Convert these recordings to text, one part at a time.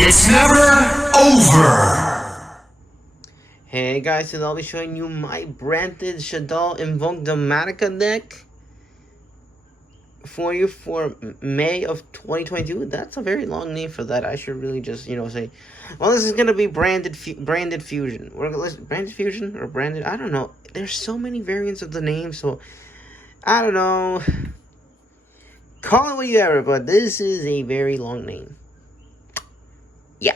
It's never over. Hey guys, today I'll be showing you my branded Shaddoll Invoke Domatica deck for you for May of 2022. That's a very long name for that. I should really just, say, well, this is gonna be branded fusion. Branded fusion or branded? I don't know. There's so many variants of the name, so I don't know. Call it what you ever, but this is a very long name. Yeah,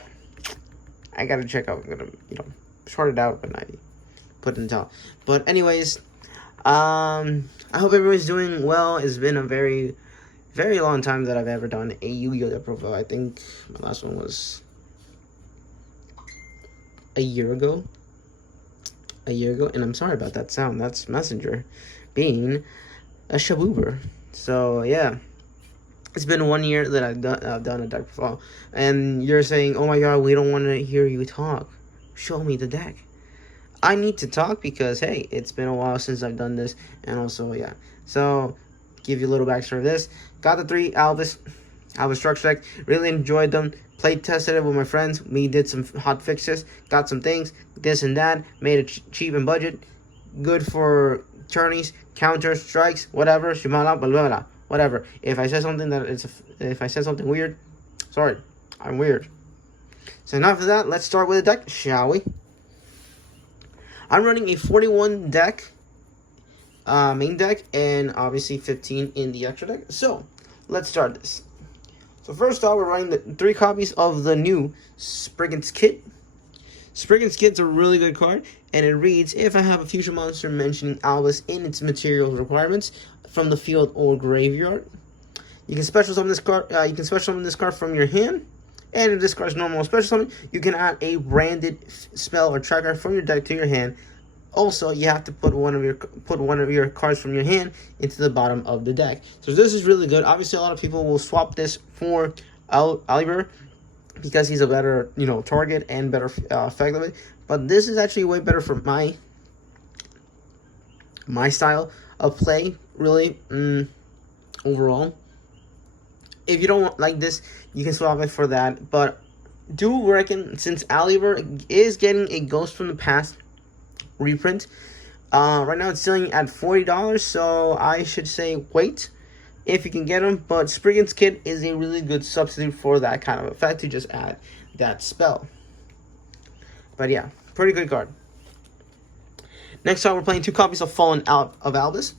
I gotta check out. I'm gonna, sort it out when I put it in top. But anyways, I hope everyone's doing well. It's been a very, very long time that I've ever done a YuGiOh deck profile. I think my last one was a year ago. And I'm sorry about that sound. That's Messenger being a shaboober. So yeah, it's been 1 year that I've done a deck profile, and you're saying, "Oh my God, we don't want to hear you talk. Show me the deck." I need to talk because hey, it's been a while since I've done this, and also yeah. So give you a little backstory of this. Got the 3 Albus structure deck. Really enjoyed them. Played tested it with my friends. We did some hot fixes. Got some things, this and that. Made it cheap and budget. Good for tourneys, counters, strikes, whatever. Shimala, blah blah blah. Whatever. If I said something if I said something weird, sorry, I'm weird. So enough of that. Let's start with the deck, shall we? I'm running a 41 deck, main deck, and obviously 15 in the extra deck. So let's start this. So first off, we're running the 3 copies of the new Spriggan's Kit. Spriggan's Kit's a really good card, and it reads, if I have a fusion monster mentioning Albus in its materials requirements from the field or graveyard, you can special summon this card. You can special summon this card from your hand, and if this card's normal special summon, you can add a branded spell or tracker from your deck to your hand. Also, you have to put one of your cards from your hand into the bottom of the deck. So this is really good. Obviously, a lot of people will swap this for Oliver because he's a better, target and better effectively. But this is actually way better for my style of play, really, overall. If you don't like this, you can swap it for that. But do reckon, since Oliver is getting a Ghost from the Past reprint, right now it's selling at $40, so I should say wait if you can get them. But Spriggan's Kit is a really good substitute for that kind of effect to just add that spell. But yeah, pretty good card. Next up, we're playing 2 copies of Fallen of Albus.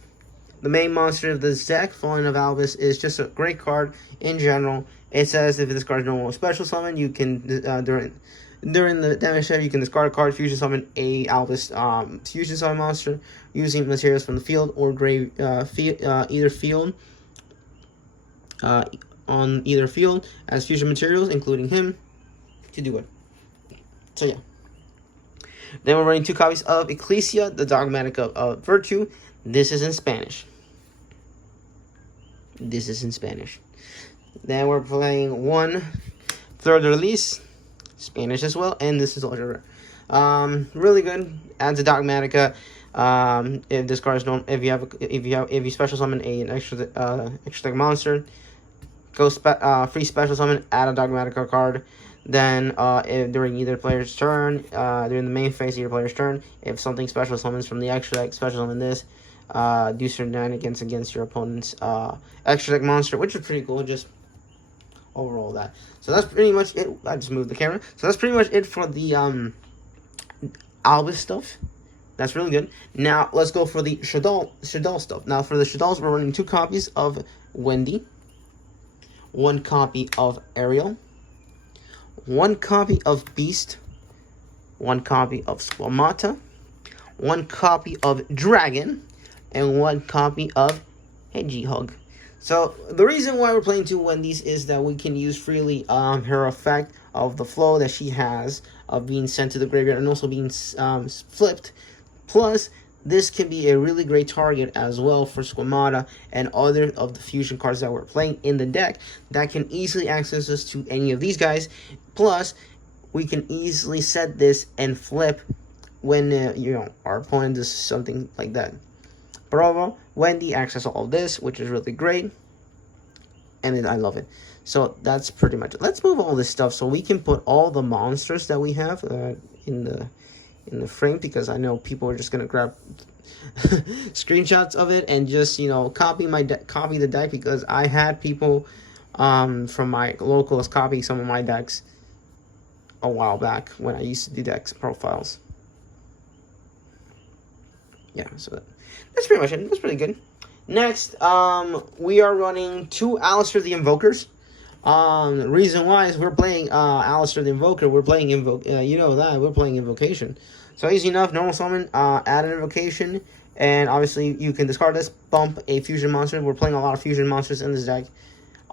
The main monster of this deck, Fallen of Albus, is just a great card in general. It says if this card is normal special summon, you can during the damage step, you can discard a card, fusion summon a Albus fusion summon monster using materials from the field or grave either field on either field as fusion materials, including him, to do it. So yeah. Then we're running 2 copies of Ecclesia, the Dogmatic of Virtue. This is in Spanish. Then we're playing 1 Third Release, Spanish as well, and this is ultra rare. Really good. Adds a Dogmatica. If this card is known, if you special summon an extra deck monster, go free special summon, add a Dogmatica card. Then if during either player's turn, during the main phase of your player's turn, if something special summons from the extra deck, special summon this. Do shenanigans against your opponent's extra deck monster, which is pretty cool. Just overall that. So that's pretty much it. I just moved the camera. So that's pretty much it for the Albus stuff. That's really good. Now let's go for the Shaddoll stuff. Now for the Shaddolls, we're running 2 copies of Wendy, 1 copy of Ariel, 1 copy of Beast, 1 copy of Squamata, 1 copy of Dragon, and 1 copy of Hedgehog. So the reason why we're playing 2 Wendy's is that we can use freely her effect of the flow that she has of being sent to the graveyard and also being flipped. Plus, this can be a really great target as well for Squamata and other of the fusion cards that we're playing in the deck that can easily access us to any of these guys. Plus, we can easily set this and flip when our opponent does something like that. But overall, Wendy access all this, which is really great, and I love it. So that's pretty much it. Let's move all this stuff so we can put all the monsters that we have in the frame, because I know people are just gonna grab screenshots of it and just, you know, copy the deck, because I had people from my locals copy some of my decks a while back when I used to do decks profiles. Yeah, so that's pretty much it. That's pretty good. Next, we are running 2 Alistair the Invokers. The reason why is we're playing Alistair the Invoker. We're playing we're playing Invocation. So easy enough, normal summon, add an Invocation, and obviously you can discard this, bump a fusion monster. We're playing a lot of fusion monsters in this deck.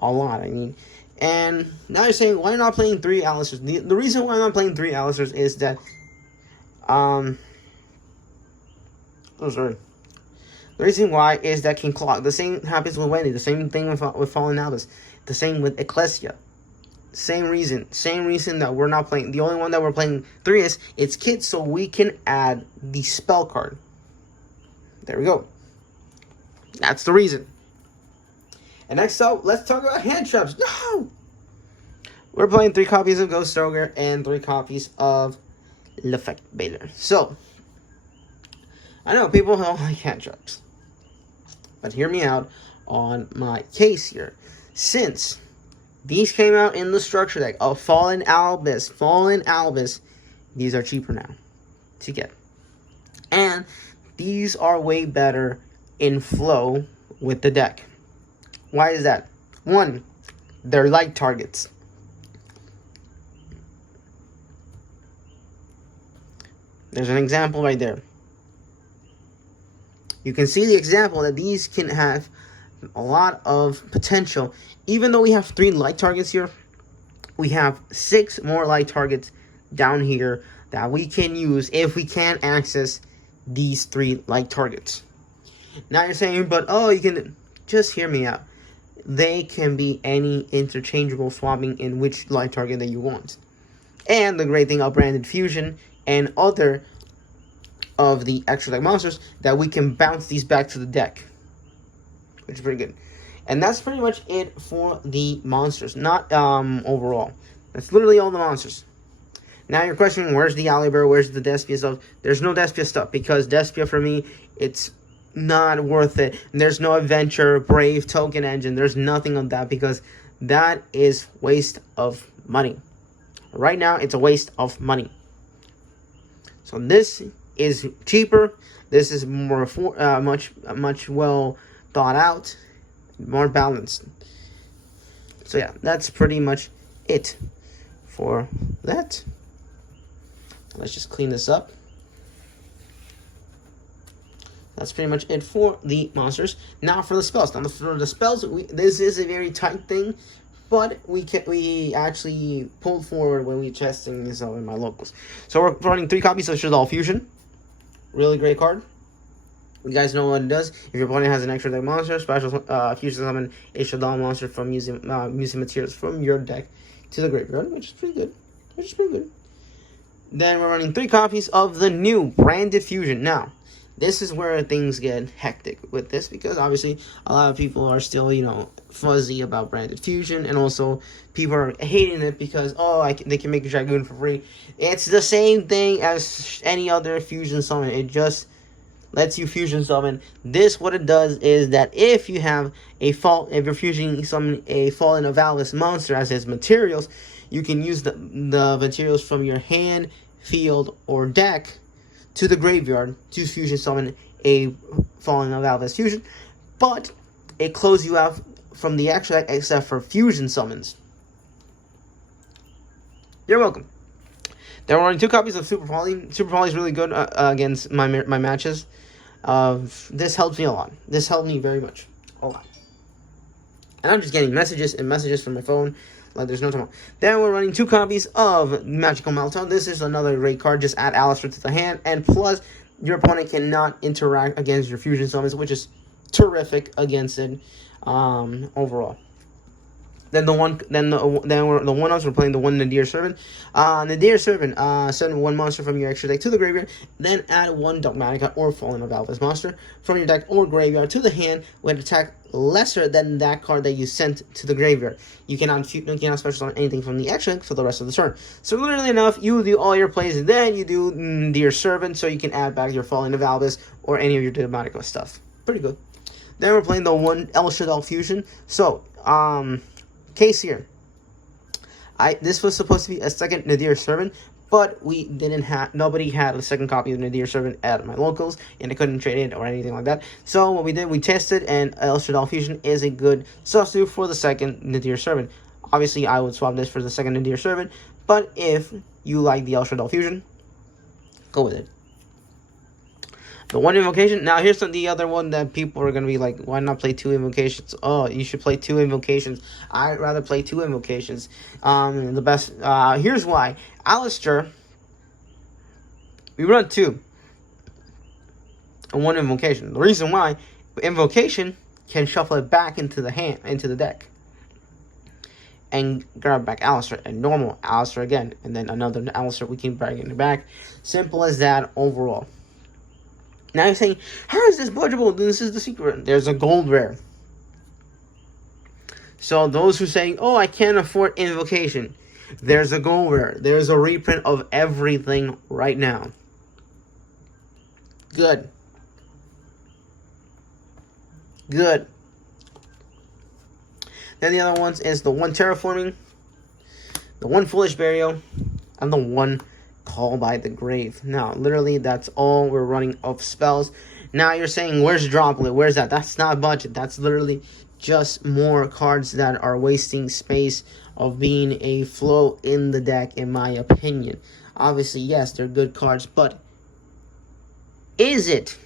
A lot, I mean. And now you're saying, why not playing 3 Alistairs? The reason why I'm not playing 3 Alistairs is that, oh, sorry. The reason why is that King Clock. The same happens with Wendy. The same thing with Fallen Albus. The same with Ecclesia. Same reason that we're not playing. The only one that we're playing 3 is it's Kid, so we can add the spell card. There we go. That's the reason. And next up, let's talk about hand traps. No! We're playing 3 copies of Ghost Stroker and 3 copies of Lefect Baylor. So, I know people don't like hand traps, but hear me out on my case here. Since these came out in the structure deck of Fallen Albus, these are cheaper now to get. And these are way better in flow with the deck. Why is that? 1, they're light targets. There's an example right there. You can see the example that these can have a lot of potential. Even though we have 3 light targets here, we have 6 more light targets down here that we can use if we can't access these 3 light targets. Now you're saying, but oh, you can... Just hear me out. They can be any interchangeable swapping in which light target that you want. And the great thing about Branded Fusion and other of the extra deck monsters, that we can bounce these back to the deck, which is pretty good. And that's pretty much it for the monsters, not overall. That's literally all the monsters. Now you're questioning, where's the Owlbear, where's the Despia stuff? There's no Despia stuff, because Despia for me, it's not worth it. There's no Adventure, Brave, Token Engine. There's nothing of that, because that is waste of money. Right now, it's a waste of money. So this is cheaper. This is more much well thought out, more balanced. So yeah, that's pretty much it for that. Let's just clean this up. That's pretty much it for the monsters. Now for the spells. Now for the spells, this is a very tight thing, but we actually pulled forward when we testing this out in my locals. So we're running 3 copies of Shaddoll Fusion. Really great card. You guys know what it does. If your opponent has an extra deck monster, special fusion summon a Shaddoll monster from using materials from your deck to the graveyard, which is pretty good. Then we're running 3 copies of the new Branded Fusion. Now, this is where things get hectic with this, because obviously a lot of people are still, you know, fuzzy about Branded Fusion, and also people are hating it because, oh, they can make a Dragoon for free. It's the same thing as any other fusion summon. It just lets you fusion summon. This, what it does is that if you have if you're fusioning summon a Fallen Albus monster as its materials, you can use the materials from your hand, field, or deck to the graveyard to fusion summon a Fallen Albus fusion, but it closes you out from the actual deck except for fusion summons. You're welcome. There are only 2 copies of Super Poly. Super Poly is really good against my matches. This helps me a lot. This helped me very much. A lot. And I'm just getting messages from my phone. Like there's no time. Then we're running 2 copies of Magical Meltdown. This is another great card. Just add Alistair to the hand. And plus, your opponent cannot interact against your fusion summons, which is terrific against it overall. Then the one else we're playing the one Nadir Servant. Nadir Servant, send one monster from your extra deck to the graveyard. Then add one Dogmatica or Fallen of Alvis monster from your deck or graveyard to the hand with attack lesser than that card that you sent to the graveyard. You cannot special summon anything from the extra deck for the rest of the turn. So literally enough, you do all your plays and then you do Nadir Servant, so you can add back your Fallen of Alvis or any of your Dogmatica stuff. Pretty good. Then we're playing the one Shaddoll Fusion. So case here, this was supposed to be a second Nadir Servant, but nobody had a second copy of Nadir Servant at my locals, and I couldn't trade it or anything like that. So what we did, we tested, and Shaddoll Fusion is a good substitute for the second Nadir Servant. Obviously, I would swap this for the second Nadir Servant, but if you like the Shaddoll Fusion, go with it. The one invocation. Now, here's the other one that people are going to be like, why not play two invocations? Oh, you should play two invocations. I'd rather play two invocations. The best, here's why. Alistair, we run two. And one invocation. The reason why, invocation can shuffle it back into the deck. And grab back Alistair, and normal Alistair again. And then another Alistair we can bring it back. Simple as that overall. Now you're saying, how is this budgeable? This is the secret. There's a gold rare. So those who are saying, oh, I can't afford invocation, there's a gold rare. There's a reprint of everything right now. Good. Good. Then the other ones is the one Terraforming, the one Foolish Burial, and the one Call by the Grave. Now, literally, that's all we're running of spells. Now, you're saying, where's Droplet? Where's that? That's not budget. That's literally just more cards that are wasting space of being a flow in the deck, in my opinion. Obviously, yes, they're good cards, but is it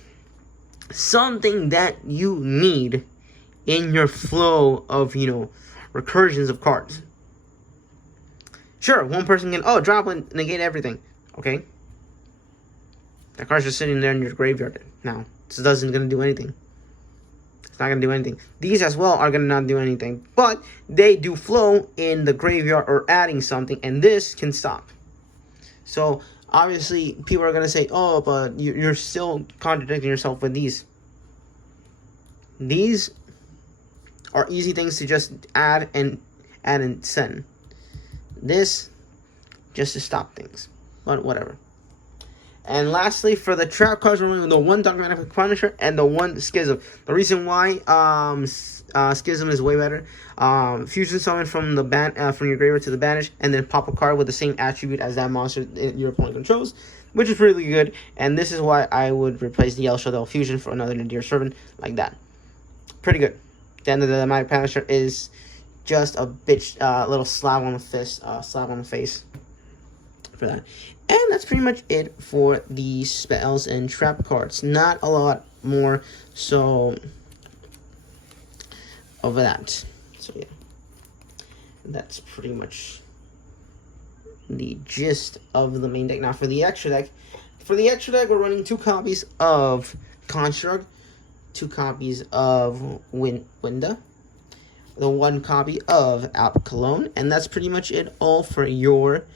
something that you need in your flow of, recursions of cards? Sure, one person can, drop and negate everything. Okay. That card's just sitting there in your graveyard now. This isn't going to do anything. It's not going to do anything. These as well are going to not do anything. But they do flow in the graveyard or adding something. And this can stop. So, obviously, people are going to say, oh, but you're still contradicting yourself with these. These are easy things to just add and send. This, just to stop things. But whatever. And lastly, for the trap cards, we're running the one Dogmatic Punisher and the one Schism. The reason why Schism is way better. Fusion summon from the from your graveyard to the banish, and then pop a card with the same attribute as that monster your opponent controls, which is really good. And this is why I would replace the Shaddoll Fusion for another Nadir Servant like that. Pretty good. Then the Dogmatic Punisher is just a bitch, little slap on the face for that. And that's pretty much it for the spells and trap cards. Not a lot more, so over that. So yeah, that's pretty much the gist of the main deck. Now for the extra deck, we're running 2 copies of Construct, 2 copies of Winda, the 1 copy of Alp Cologne, and that's pretty much it all for your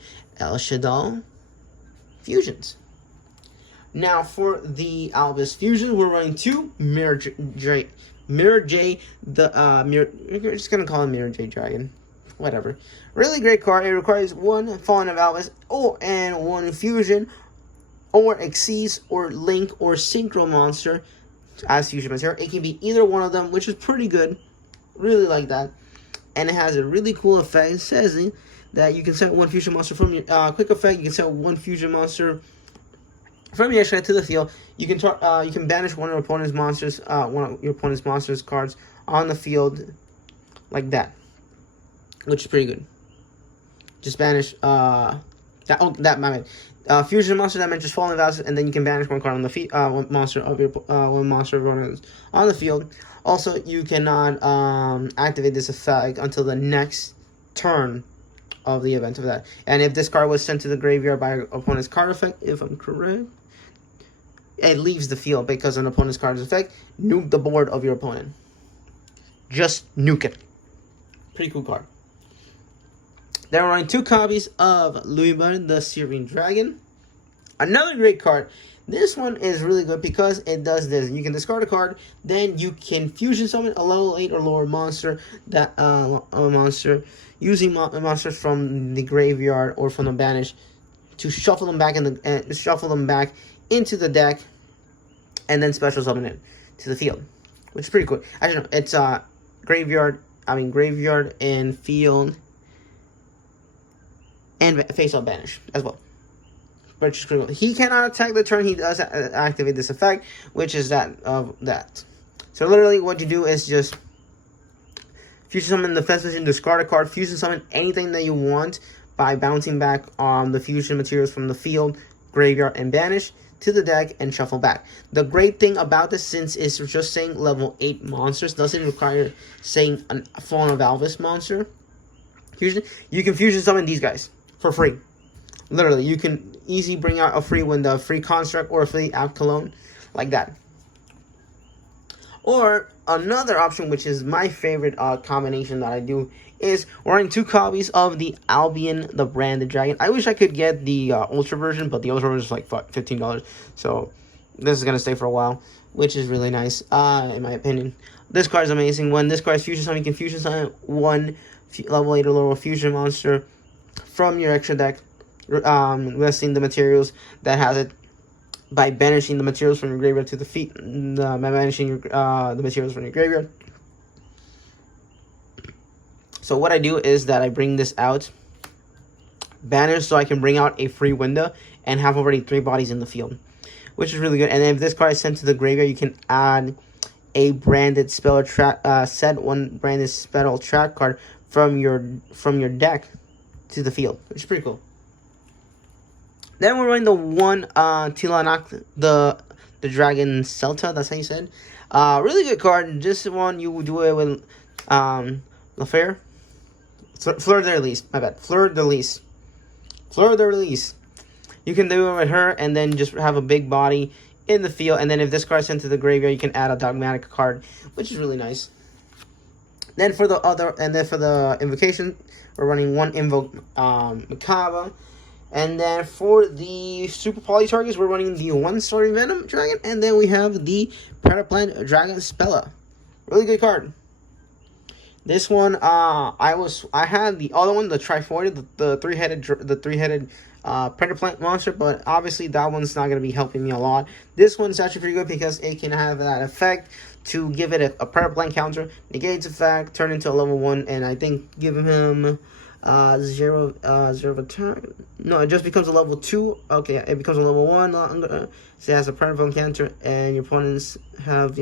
Shaddoll Fusions. Now for the Albus Fusion, we're running 2 Mirror J, we're just gonna call him Mirror J Dragon, whatever. Really great card. It requires 1 Fallen of Albus and 1 Fusion, or Xyz, or Link, or Synchro monster as fusion material. It can be either one of them, which is pretty good. Really like that. And it has a really cool effect. It says that you can set 1 fusion monster from your quick effect. You can set 1 fusion monster from your extra to the field. You can banish one of your opponent's monsters cards on the field like that, which is pretty good. Just banish fusion monster that mentions Fallen Valves, and then you can banish 1 card on the one monster of your opponent on the field. Also, you cannot activate this effect until the next turn of the event of that. And if this card was sent to the graveyard by an opponent's card effect, if I'm correct, it leaves the field because an opponent's card's effect. Nuke the board of your opponent. Just nuke it. Pretty cool card. Then we're running 2 copies of Louis the Syrian Dragon. Another great card. This one is really good because it does this. You can discard a card, then you can fusion summon a level 8 or lower monster that using monsters from the graveyard or from the banish to shuffle them back into the deck, and then special summon it to the field, which is pretty cool. Actually, no, it's graveyard and field and face-up banish as well. But just critical. He cannot attack the turn he does activate this effect, which is that. So literally, what you do is just fusion summon the defense position, discard a card, fusion summon anything that you want by bouncing back the fusion materials from the field, graveyard, and banish to the deck and shuffle back. The great thing about this, since it's just saying level 8 monsters, doesn't require saying a Fauna Valvis monster fusion. You can fusion summon these guys for free. Literally, you can easily bring out a free window, a free construct, or a free app cologne, like that. Or another option, which is my favorite combination that I do, is we're running 2 copies of the Albion, the branded dragon. I wish I could get the Ultra version, but the Ultra version is like $15. So this is going to stay for a while, which is really nice, in my opinion. This card is amazing. When this card is fusion summon, you can fusion summon 1 level 8 or lower fusion monster from your extra deck, listing the materials that has it by banishing the materials from your graveyard to the feet, by banishing the materials from your graveyard. So what I do is that I bring this out, banish, so I can bring out a free window and have already 3 bodies in the field, which is really good. And then if this card is sent to the graveyard, you can add a branded spell track, set 1 branded spell track card from your deck to the field, which is pretty cool. Then we're running the 1 Tilanak, the Dragon Celta, that's how you said. Really good card. This one, you do it with Lafair. Fleur de Lis, my bad. Fleur de Lis. You can do it with her and then just have a big body in the field. And then if this card is sent to the graveyard, you can add a Dogmatic card, which is really nice. Then for the invocation, we're running 1 Invoke Macabre. And then for the Super Poly targets, we're running the 1 Story Venom Dragon. And then we have the Predaplant Dragon Spella. Really good card. This one, I had the other one, the Triforty, the three-headed Predaplant monster, but obviously that one's not going to be helping me a lot. This one's actually pretty good because it can have that effect to give it a Predaplant counter, negates effect, turn into a level 1, and I think give him 0 turn. No, it just becomes a level 2. Okay, it becomes a level 1. So it has a Predaplant counter, and your opponents have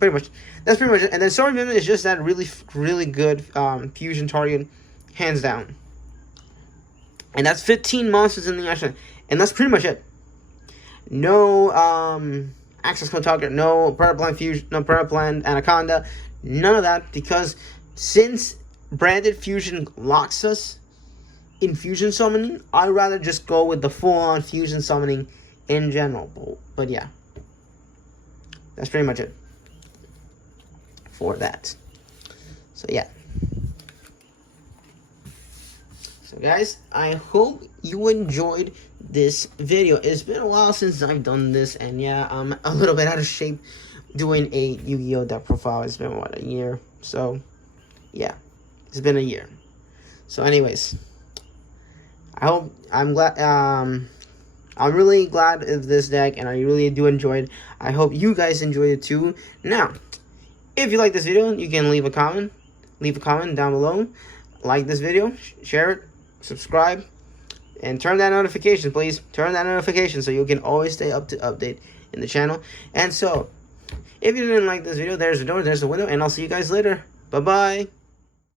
pretty much. That's pretty much it. And then Story Venom is just that really good fusion target, hands down. And that's 15 monsters in the action, and that's pretty much it. No access code target, no Predaplant fusion, no Predaplant Anaconda, none of that, because since branded fusion locks us in fusion summoning, I'd rather just go with the full-on fusion summoning in general. But yeah, that's pretty much it for that. So yeah. So guys, I hope you enjoyed this video. It's been a while since I've done this, and yeah, I'm a little bit out of shape doing a Yu-Gi-Oh deck profile. It's been what, a year? So yeah, it's been a year. So anyways, I'm really glad of this deck, and I really do enjoy it. I hope you guys enjoyed it too. Now, if you like this video, you can leave a comment down below. Like this video, share it, subscribe, and turn that notification, please. Turn that notification so you can always stay up to update in the channel. And so, if you didn't like this video, there's the door, there's the window, and I'll see you guys later. Bye-bye.